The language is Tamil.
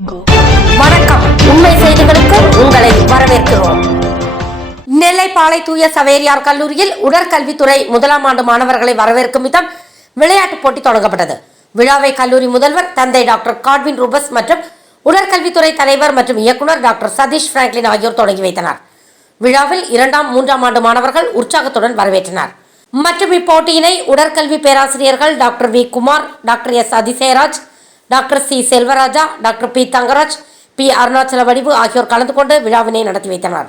வணக்கம். உண்மை செய்திகளுக்கு உங்களை வரவேற்கிறோம். நெல்லை தூய சவேரியார் கல்லூரியில் உடற்கல்வித்துறை முதலாம் ஆண்டு மாணவர்களை வரவேற்கும் விதம் விளையாட்டுப் போட்டி தொடங்கப்பட்டது. விழாவை கல்லூரி முதல்வர் தந்தை டாக்டர் காட்வின் ரூபஸ் மற்றும் உடற்கல்வித்துறை தலைவர் மற்றும் இயக்குனர் டாக்டர் சதீஷ் பிராங்க்லின் ஆகியோர் தொடங்கி வைத்தனர். விழாவில் இரண்டாம் மூன்றாம் ஆண்டு மாணவர்கள் உற்சாகத்துடன் வரவேற்றனர். மற்றும் இப்போட்டியினை உடற்கல்வி பேராசிரியர்கள் doctor V. Kumar doctor S. Athisayaraj doctor C Selvaraja doctor P Thangaraj P Arunachala Vadivu ஆகியோர் கலந்து கொண்டு விழாவினை நடத்தி வைத்தனர்.